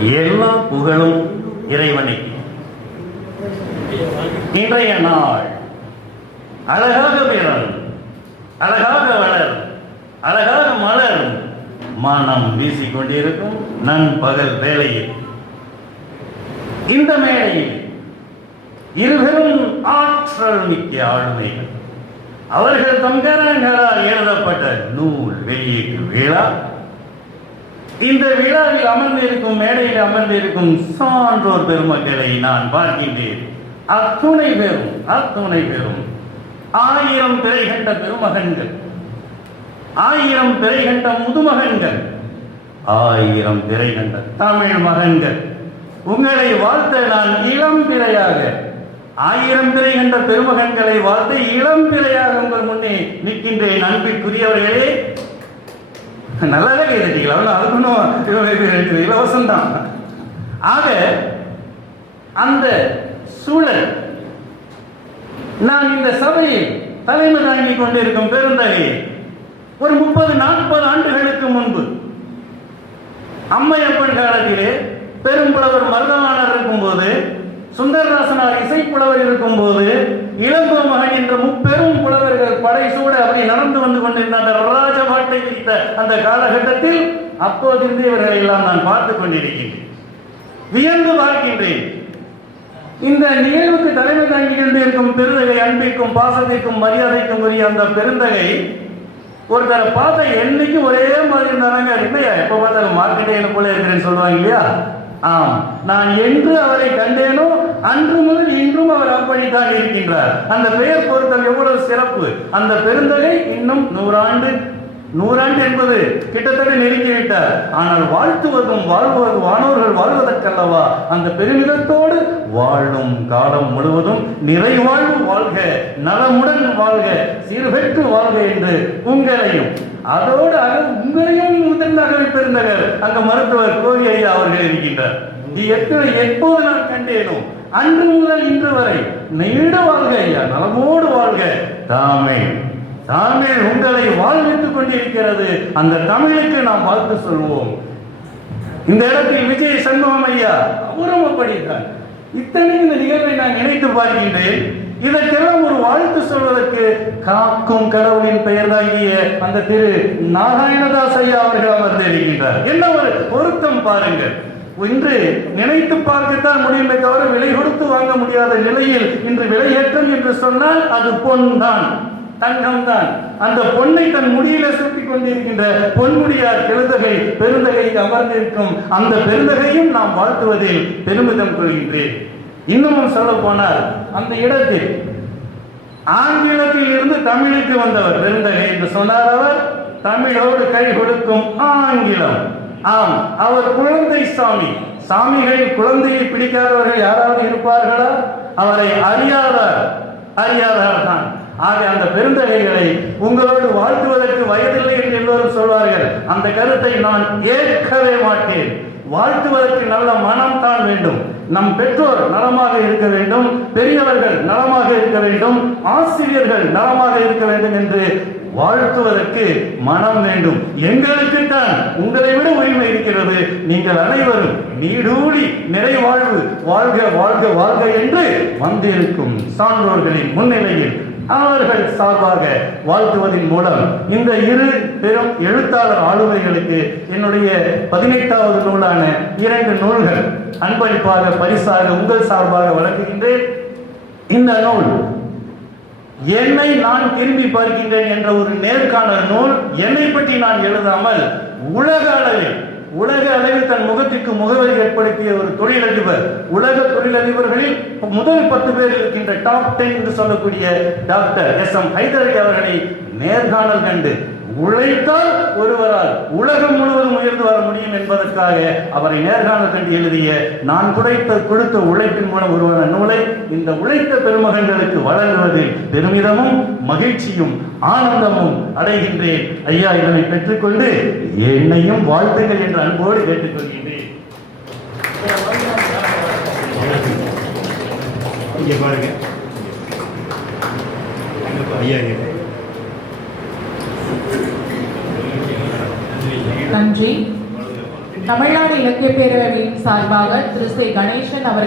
எல்லா புகழும் இறைவனுக்கு இன்றைய நாள் அழகாக பிறன் அழகாக வளர் அழகாக மலர். மனம் வீசிக்கொண்டிருக்கும் நண்பகல் வேளையில். இந்த மேடையில் இருவரும் ஆற்றல் மிக்க ஆளுமைகள். அவர்கள் தங்கரங்களால் எழுதப்பட்ட நூல் வெளியீட்டு விழா. இந்த விழாவில் அமர்ந்திருக்கும் மேடையில் அமர்ந்திருக்கும் சான்றோர் பெருமக்களை நான் பார்க்கின்றேன் அத்துணை பெறும் அத்துணை பெறும் ஆயிரம் பிறை கண்ட பெருமகன்கள். ஆயிரம் பிறை கண்ட முதுமகன்கள். ஆயிரம் பிறை கண்ட தமிழ் மகன்கள். உங்களை வாழ்த்த நான் இளம் பிறையாக. ஆயிரம் பிறை கண்ட பெருமகன்களை வாழ்த்த இளம் பிறையாக உங்கள் முன்னே நிற்கின்றேன். அன்பிற்குரியவர்களே நல்லாவே கேட்டீங்களா அதுக்குன்னு இலவசம் தான் ஆக அந்த சூழல் நான் இந்த சபையில் தலைமை தாங்கி கொண்டிருக்கும் பெருந்தகை ஒரு முப்பது நாற்பது ஆண்டுகளுக்கு முன்பு அம்மையப்பன் காலத்திலே பெரும்புலவர் மருதவாணர் இருக்கும்போது சுந்தரராசனார் இசைப்புலவர் இருக்கும்போது இளம்பு மகன் என்ற முப்பெரும் புலவர்கள் படை சூட அப்படி நடந்து வந்து கொண்டிருந்த அந்த ராஜ பாட்டை விரித்த அந்த காலகட்டத்தில் அப்போதிருந்து இவர்களை எல்லாம் நான் பார்த்து கொண்டிருக்கின்றேன். வியந்து பார்க்கின்றேன். இந்த நிகழ்வுக்கு தலைமை தாங்கி கொண்டு இருக்கும் பெருந்தகை அன்பிற்கும் பாசத்திற்கும் மரியாதைக்கும் உரிய அந்த பெருந்தகை ஒருத்தரை பார்த்தா என்னைக்கும் ஒரே மாதிரி இருந்தாங்க இல்லையா எப்போ பார்த்தாலும் மார்க்கெட்டே என்ன போல இருக்கிறேன்னு சொல்லுவாங்க இல்லையா? ஆம். நான் என்று அவரை கண்டேனோ அன்று முதல் இன்றும் அவர் அப்படித்தான் இருக்கின்றார். அந்த பெயர் பொருத்தம் எவ்வளவு சிறப்பு. அந்த பெருந்தகை இன்னும் நூறாண்டு நூறாண்டு என்பது கிட்டத்தட்ட நெருங்கிவிட்டார். ஆனால் வாழ்த்துவதும் வாழ்வது வானோர்கள் வாழ்வதற்கல்லவா? அந்த பெருமிதத்தோடு வாழும் காலம் முழுவதும் நிறைவாழ்வு வாழ்க நலமுடன் வாழ்க சீர்பெற்று வாழ்க என்று உங்களையும் அதோடு அக உங்களையும் முதன்மையாக பெருந்தகர் அங்க மருத்துவர் கோவி ஐயா அவர்கள் இருக்கின்றார். இது எத்தனை எப்போது நான் கண்டேனோ அன்று முதல் இன்று வரை நீட வாழ்க ஐயா நலமோடு வாழ்க. தாமே. தமிழ் உங்களை வாழ்வித்துக் கொண்டிருக்கிறது. அந்த தமிழுக்கு நாம் வாழ்த்து சொல்வோம். இந்த இடத்தில் விஜய் சண்முகம் ஐயா அவரும் அப்படித்தான் இத்தனை இந்த நிகழ்வை நான் நினைத்து பார்க்கின்றேன். இதற்கெல்லாம் ஒரு வாழ்த்து சொல்வதற்கு காக்கும் கடவுளின் பெயர் தாங்கிய அந்த திரு நாராயணதாஸ் ஐயா அவர்கள் அமர்ந்திருக்கின்றார் என்ன ஒரு பொருத்தம் பாருங்கள். இன்று நினைத்து பார்க்கத்தான் முடியுமே தவிர விலை கொடுத்து வாங்க முடியாத நிலையில் இன்று விலையேற்றம் என்று சொன்னால் அது பொன் தான். தங்கம் தான் அந்த பொன்னை தன் முடியில சுட்டி கொண்டிருக்கின்ற பொன்முடியார் பெருந்தகை பெருந்தகை அமர்ந்திருக்கும் அந்த பெருந்தகையும் நாம் வாழ்த்துவதில் பெருமிதம் கொள்கின்றேன். இன்னமும் சொல்ல போனால் அந்த இடத்தில் ஆங்கிலத்தில் இருந்து தமிழுக்கு வந்தவர் பெருந்தகை என்று சொன்னார் அவர். தமிழோடு கை கொடுக்கும் ஆங்கிலம். ஆம் அவர் குழந்தை சாமி. சாமிகள் குழந்தையை பிடிக்காதவர்கள் யாராவது இருப்பார்களா? அவரை அறியாதார் அறியாதார் தான் ஆக அந்த பெருந்தகைகளை உங்களோடு வாழ்த்துவதற்கு வயதில்லை என்று எல்லோரும் சொல்வார்கள். அந்த கருத்தை நான் ஏற்கவே மாட்டேன். வாழ்த்துவதற்கு நல்ல மனம் தான் வேண்டும். நம் பெற்றோர் நலமாக இருக்க வேண்டும். பெரியவர்கள் நலமாக இருக்க வேண்டும். ஆசிரியர்கள் நலமாக இருக்க வேண்டும் என்று வாழ்த்துவதற்கு மனம் வேண்டும். எங்களுக்கு தான் உங்களை விட உரிமை இருக்கிறது. நீங்கள் அனைவரும் நீடூடி நிறைவாழ்வு வாழ்க வாழ்க வாழ்க என்று வந்திருக்கும் சான்றோர்களின் முன்னிலையில் அவர்கள் சார்பாக வாழ்த்துவதன் மூலம் இந்த இரு பெரும் எழுத்தாளர் ஆளுமைகளுக்கு என்னுடைய பதினெட்டாவது நூலான இரண்டு நூல்கள் அன்பளிப்பாக பரிசாக உங்கள் சார்பாக வழங்குகின்றேன். இந்த நூல் என்னை நான் திரும்பி பார்க்கின்றேன் என்ற ஒரு நேர்காணல் நூல் என்னை பற்றி நான் எழுதாமல் உலக அளவில் உலக அளவில் தன் முகத்திற்கு முகவரி ஏற்படுத்திய ஒரு தொழிலதிபர். உலக தொழிலதிபர்களில் முதல் பத்து பேர் இருக்கின்ற டாப் டென் என்று சொல்லக்கூடிய டாக்டர் எஸ் எம் ஹைதரலி அவர்களை நேர்காணல் கண்டு உழைத்தால் ஒருவரால் உலகம் முழுவதும் உயர்ந்து வர முடியும் என்பதற்காக அவரை நேர்காணல் கண்டு எழுதிய நான் குடைத்த கொடுத்த உழைப்பின் மூலம் உருவான நூலை இந்த உழைத்த பெருமகன்களுக்கு வழங்குவதில் பெருமிதமும் மகிழ்ச்சியும் ஆனந்தமும் அடைகின்றேன். ஐயா இதனை பெற்றுக்கொண்டு என்னையும் வாழ்த்துங்கள் என்று அன்போடு கேட்டுக்கொள்கின்றேன். இங்கே பாருங்க. ஐயா இங்க. நன்றி. தமிழ்நாடு இலக்கிய பேரவையின் சார்பாக திரு. சே கணேசன் அவர்கள்